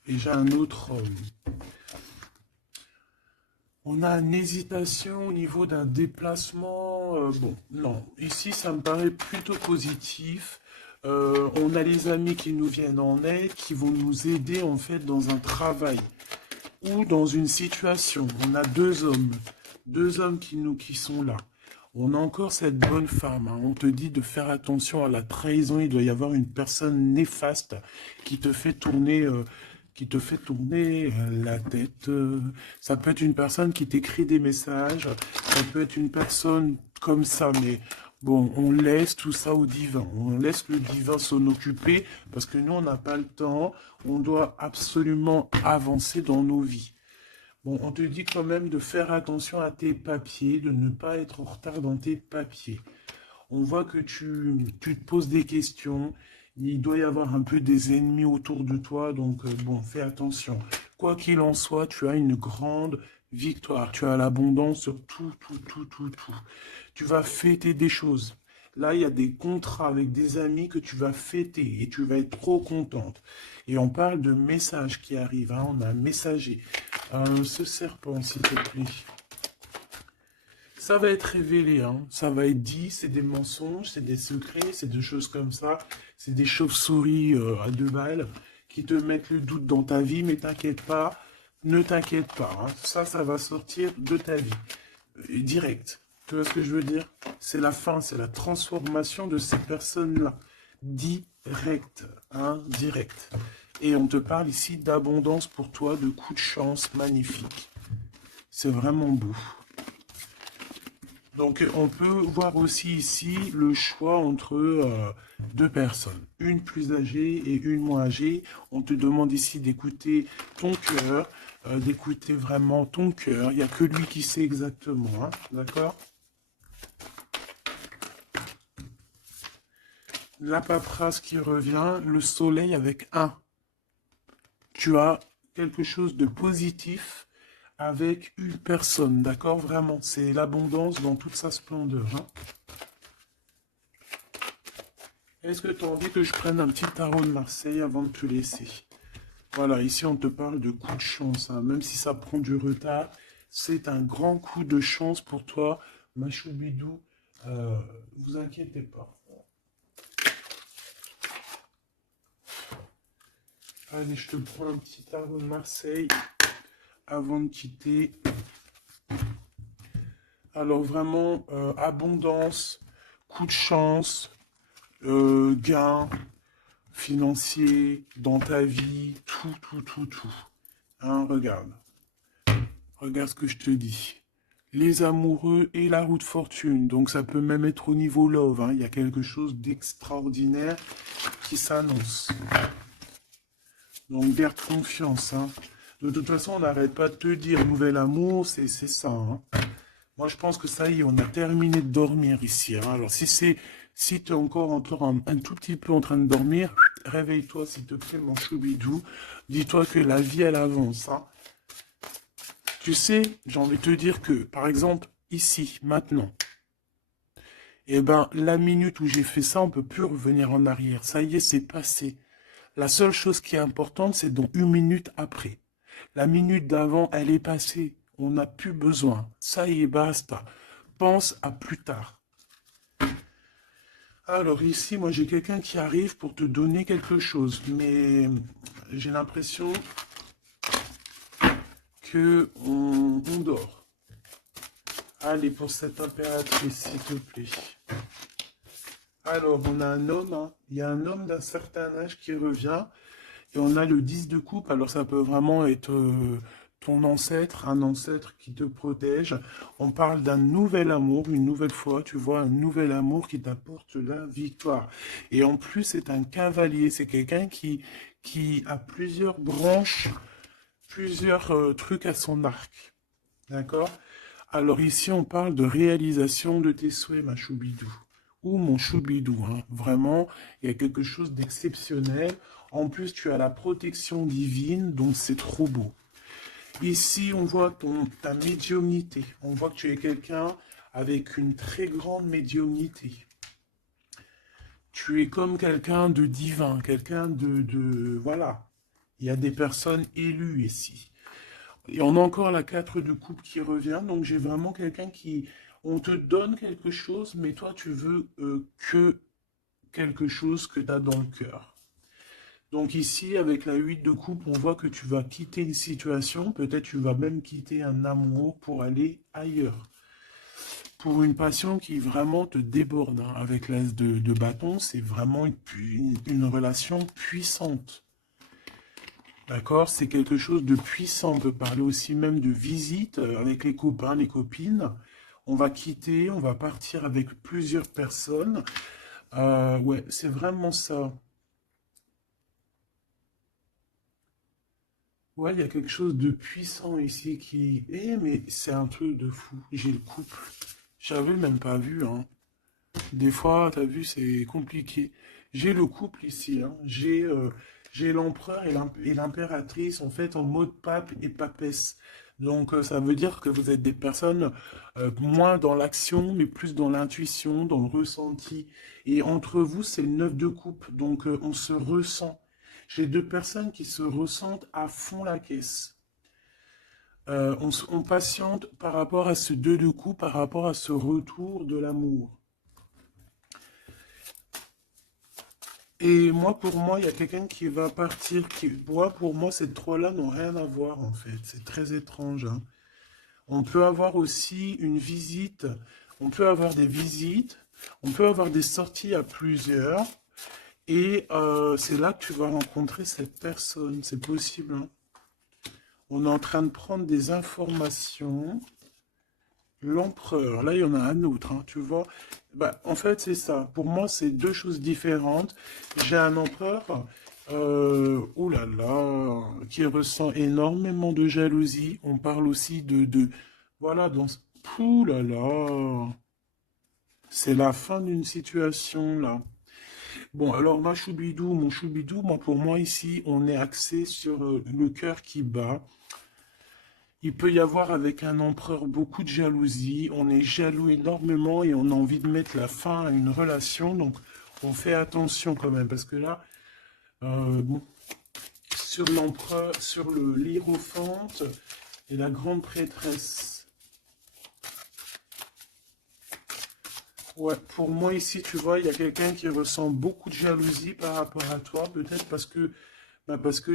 Et j'ai un autre... on a une hésitation au niveau d'un déplacement. Bon, non. Ici, ça me paraît plutôt positif. On a les amis qui nous viennent en aide, qui vont nous aider en fait dans un travail ou dans une situation. On a deux hommes qui sont là. On a encore cette bonne femme, hein. On te dit de faire attention à la trahison. Il doit y avoir une personne néfaste qui te fait tourner, la tête. Ça peut être une personne qui t'écrit des messages. Ça peut être une personne comme ça, mais bon, on laisse tout ça au divin. On laisse le divin s'en occuper parce que nous, on n'a pas le temps. On doit absolument avancer dans nos vies. Bon, on te dit quand même de faire attention à tes papiers, de ne pas être en retard dans tes papiers. On voit que tu te poses des questions. Il doit y avoir un peu des ennemis autour de toi, donc bon, fais attention. Quoi qu'il en soit, tu as une grande victoire. Tu as l'abondance sur tout, tout, tout, tout, tout. Tu vas fêter des choses. Là, il y a des contrats avec des amis que tu vas fêter et tu vas être trop contente. Et on parle de messages qui arrivent, hein. On a un messager. Ce serpent, s'il te plaît. Ça va être révélé, hein. Ça va être dit, c'est des mensonges, c'est des secrets, c'est des choses comme ça. C'est des chauves-souris à deux balles qui te mettent le doute dans ta vie, mais t'inquiète pas, ne t'inquiète pas, hein. Ça va sortir de ta vie. Direct. Tu vois ce que je veux dire? C'est la fin, c'est la transformation de ces personnes-là. Direct, hein, direct. Et on te parle ici d'abondance pour toi, de coups de chance magnifiques. C'est vraiment beau. Donc, on peut voir aussi ici le choix entre deux personnes, une plus âgée et une moins âgée. On te demande ici d'écouter ton cœur, d'écouter vraiment ton cœur. Il n'y a que lui qui sait exactement, hein, d'accord? La paperasse qui revient, le soleil avec un. Tu as quelque chose de positif avec une personne, d'accord? Vraiment, c'est l'abondance dans toute sa splendeur, hein. Est-ce que tu as envie que je prenne un petit tarot de Marseille avant de te laisser? Voilà, ici on te parle de coup de chance, hein. Même si ça prend du retard, c'est un grand coup de chance pour toi, ma choubidou. Vous inquiétez pas. Allez, je te prends un petit tarot de Marseille avant de quitter. Alors vraiment, abondance, coup de chance, gain financier dans ta vie, tout, tout, tout, tout. Hein, regarde. Regarde ce que je te dis. Les amoureux et la roue de fortune. Donc ça peut même être au niveau love, hein. Il y a quelque chose d'extraordinaire qui s'annonce. Donc garde confiance, hein. De toute façon, on n'arrête pas de te dire nouvel amour, c'est ça, hein. Moi, je pense que ça y est, on a terminé de dormir ici, hein. Alors, si tu es encore un tout petit peu en train de dormir, réveille-toi, s'il te plaît, mon choubidou. Dis-toi que la vie, elle avance, hein. Tu sais, j'ai envie de te dire que, par exemple, ici, maintenant, eh ben, la minute où j'ai fait ça, on peut plus revenir en arrière. Ça y est, c'est passé. La seule chose qui est importante, c'est donc une minute après. La minute d'avant, elle est passée. On n'a plus besoin. Ça y est, basta. Pense à plus tard. Alors ici, moi j'ai quelqu'un qui arrive pour te donner quelque chose, mais j'ai l'impression que on dort. Allez, pour cette impératrice, s'il te plaît. Alors, on a un homme, hein. Il y a un homme d'un certain âge qui revient, et on a le 10 de coupe, alors ça peut vraiment être ton ancêtre, un ancêtre qui te protège. On parle d'un nouvel amour, une nouvelle fois, tu vois, un nouvel amour qui t'apporte la victoire. Et en plus, c'est un cavalier, c'est quelqu'un qui a plusieurs branches plusieurs trucs à son arc. D'accord? Alors ici, on parle de réalisation de tes souhaits, ma choubidou. Ou mon choubidou, hein. Vraiment, il y a quelque chose d'exceptionnel. En plus, tu as la protection divine, donc c'est trop beau. Ici, on voit ta médiumnité. On voit que tu es quelqu'un avec une très grande médiumnité. Tu es comme quelqu'un de divin, quelqu'un voilà. Il y a des personnes élues ici. Et on a encore la 4 de coupe qui revient, donc j'ai vraiment quelqu'un qui... On te donne quelque chose, mais toi, tu veux que quelque chose que tu as dans le cœur. Donc ici, avec la 8 de coupe, on voit que tu vas quitter une situation, peut-être tu vas même quitter un amour pour aller ailleurs. Pour une passion qui vraiment te déborde, hein. Avec l'as de bâton, c'est vraiment une relation puissante. D'accord? C'est quelque chose de puissant. On peut parler aussi même de visite avec les copains, les copines. On va quitter, on va partir avec plusieurs personnes. Ouais, c'est vraiment ça. Ouais, il y a quelque chose de puissant ici qui... Eh, mais c'est un truc de fou. J'ai le couple. J'avais même pas vu, hein. Des fois, t'as vu, c'est compliqué. J'ai le couple ici, hein. J'ai l'empereur et l'impératrice, en fait, en mode pape et papesse. Donc, ça veut dire que vous êtes des personnes moins dans l'action, mais plus dans l'intuition, dans le ressenti. Et entre vous, c'est le 9 de coupe. Donc, on se ressent. J'ai deux personnes qui se ressentent à fond la caisse. On patiente par rapport à ce 2 de coupe, par rapport à ce retour de l'amour. Et moi, pour moi, il y a quelqu'un qui va partir. Pour moi, ces trois-là n'ont rien à voir, en fait. C'est très étrange, hein. On peut avoir aussi une visite. On peut avoir des visites. On peut avoir des sorties à plusieurs. Et c'est là que tu vas rencontrer cette personne. C'est possible, hein. On est en train de prendre des informations. L'empereur, là il y en a un autre, hein, tu vois. Bah, en fait, c'est ça. Pour moi, c'est deux choses différentes. J'ai un empereur, oh là là, qui ressent énormément de jalousie. On parle aussi voilà, ouh là là, c'est la fin d'une situation, là. Bon, alors, mon choubidou, moi, pour moi, ici, on est axé sur le cœur qui bat. Il peut y avoir avec un empereur beaucoup de jalousie. On est jaloux énormément et on a envie de mettre la fin à une relation. Donc, on fait attention quand même. Parce que là, bon, sur l'empereur, sur le l'hiérophante et la grande prêtresse. Ouais, pour moi ici, tu vois, il y a quelqu'un qui ressent beaucoup de jalousie par rapport à toi. Peut-être parce que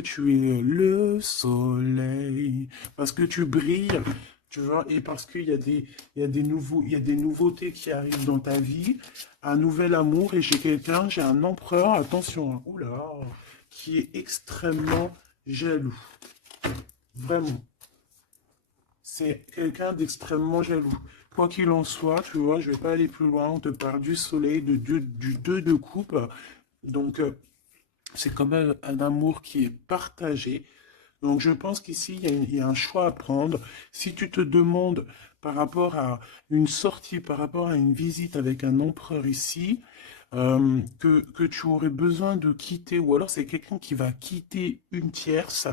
tu es le soleil, parce que tu brilles, tu vois, et parce qu'il y a il y a des nouveautés qui arrivent dans ta vie, un nouvel amour, et j'ai un empereur, attention, hein, oula, qui est extrêmement jaloux, vraiment. C'est quelqu'un d'extrêmement jaloux. Quoi qu'il en soit, tu vois, je vais pas aller plus loin, on te parle du soleil, du 2 de coupe, donc c'est quand même un amour qui est partagé. Donc je pense qu'ici, il y a un choix à prendre. Si tu te demandes par rapport à une sortie, par rapport à une visite avec un empereur ici, que tu aurais besoin de quitter, ou alors c'est quelqu'un qui va quitter une tierce,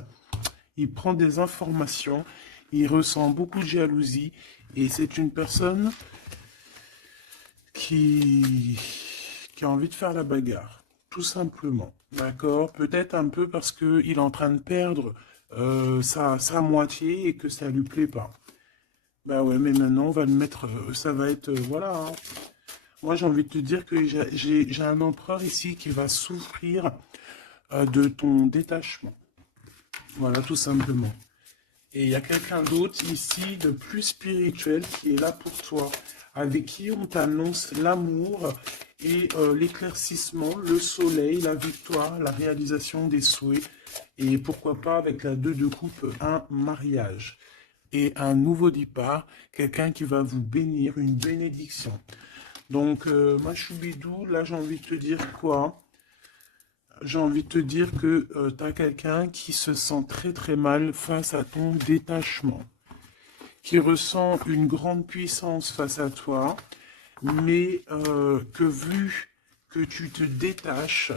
il prend des informations, il ressent beaucoup de jalousie, et c'est une personne qui, qui a envie de faire la bagarre, tout simplement. D'accord? Peut-être un peu parce qu'il est en train de perdre sa moitié et que ça lui plaît pas. Bah ouais, mais maintenant, on va le mettre, ça va être, voilà, hein. Moi, j'ai envie de te dire que j'ai un empereur ici qui va souffrir de ton détachement. Voilà, tout simplement. Et il y a quelqu'un d'autre ici, de plus spirituel, qui est là pour toi, avec qui on t'annonce l'amour et l'éclaircissement, le soleil, la victoire, la réalisation des souhaits, et pourquoi pas avec la 2 de coupe, un mariage. Et un nouveau départ, quelqu'un qui va vous bénir, une bénédiction. Donc, ma choubidou, là j'ai envie de te dire quoi? j'ai envie de te dire que tu as quelqu'un qui se sent très très mal face à ton détachement, qui ressent une grande puissance face à toi, mais que vu que tu te détaches,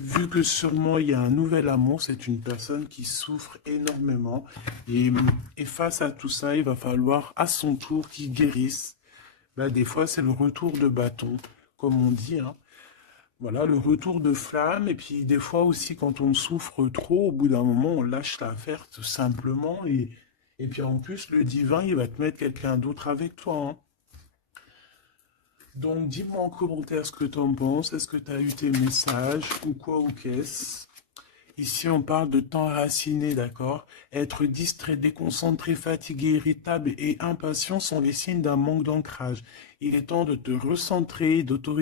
vu que sûrement il y a un nouvel amour, c'est une personne qui souffre énormément. Et face à tout ça, il va falloir à son tour qu'il guérisse. Ben, des fois, c'est le retour de bâton, comme on dit, hein. Voilà, le retour de flamme. Et puis des fois aussi, quand on souffre trop, au bout d'un moment, on lâche l'affaire tout simplement. Et puis en plus, le divin, il va te mettre quelqu'un d'autre avec toi, hein. Donc, dis-moi en commentaire ce que tu en penses. Est-ce que tu as eu tes messages ou quoi ou qu'est-ce? Ici, on parle de temps raciné, d'accord? Être distrait, déconcentré, fatigué, irritable et impatient sont les signes d'un manque d'ancrage. Il est temps de te recentrer, d'autoriser